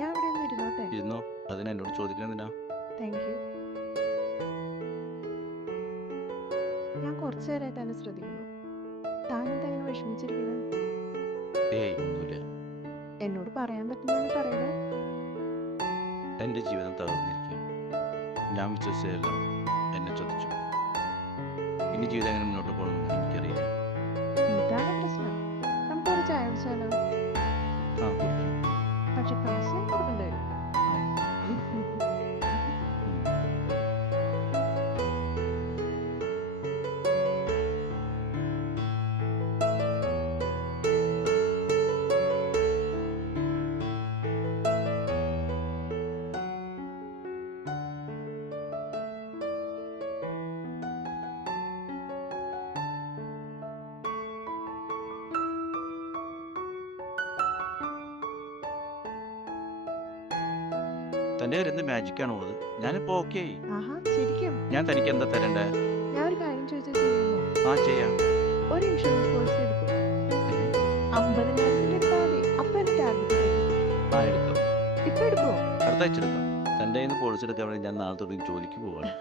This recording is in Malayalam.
ഞാൻ ഇവിടെ ഒന്ന് ഇരുന്നോട്ടെ? ഇരുന്നോ. അതിന് എന്നോട് ചോദിക്കണെന്തിനാ? Thank you. ഞാൻ കുറച്ചു നേരമായിട്ട് തന്നെ ശ്രദ്ധിക്കുന്നു. താനെന്താ ഇങ്ങനെ വിഷമിച്ചിരിക്കണേ? ഏയ് ഒന്നുമില്ല. എന്നോട് പറയാൻ പറ്റുന്നതെന്ന് പറയടാ. എൻ്റെ ജീവിതം തകർന്നിരിക്കുകയാണ്. ഞാൻ വിശ്വസിച്ചതെല്ലാം എന്നെ ചതിച്ചു. ഇനി ജീവിതം എങ്ങനെ മുന്നോട്ട് പോകണമെന്ന് എനിക്കറിയില്ല. ഇതാണ് പ്രശ്നം. നമുക്കൊരു ചായ കുടിച്ചാലോ? ആ കുടിക്കാം. പക്ഷെ കാശ് ഞാൻ കൊടുക്കേണ്ടി വരും. ആ. ഉം. തൻ്റെ കാര്യം എന്ത് മാജിക്കാണോ അത്? ഞാനിപ്പോൾ ഓക്കെ. ആഹാ, ശരിക്കും? ഞാൻ തനിക്ക് എന്താ തരണ്ടേ? ഞാൻ ഒരു കാര്യം ചോദിച്ചാൽ ചെയ്യുമോ? ആ ചെയ്യാം. ഒരു ഇൻഷുറൻസ് പോളിസി എടുക്കും. ഏ? 50,000 എടുത്താൽ മതി. അപ്പൊ എന്റെ ടാർഗറ്റ് തരും. ആ എടുക്കാം. ഇപ്പൊ എടുക്കുമോ? അടുത്ത ആഴ്ച എടുക്കാം. തൻ്റെ കയ്യിൽ നിന്ന് പോളിസി എടുക്കാൻ വേണ്ടി ഞാൻ നാളെ തുടങ്ങി ജോലിക്ക് പോവാണ്.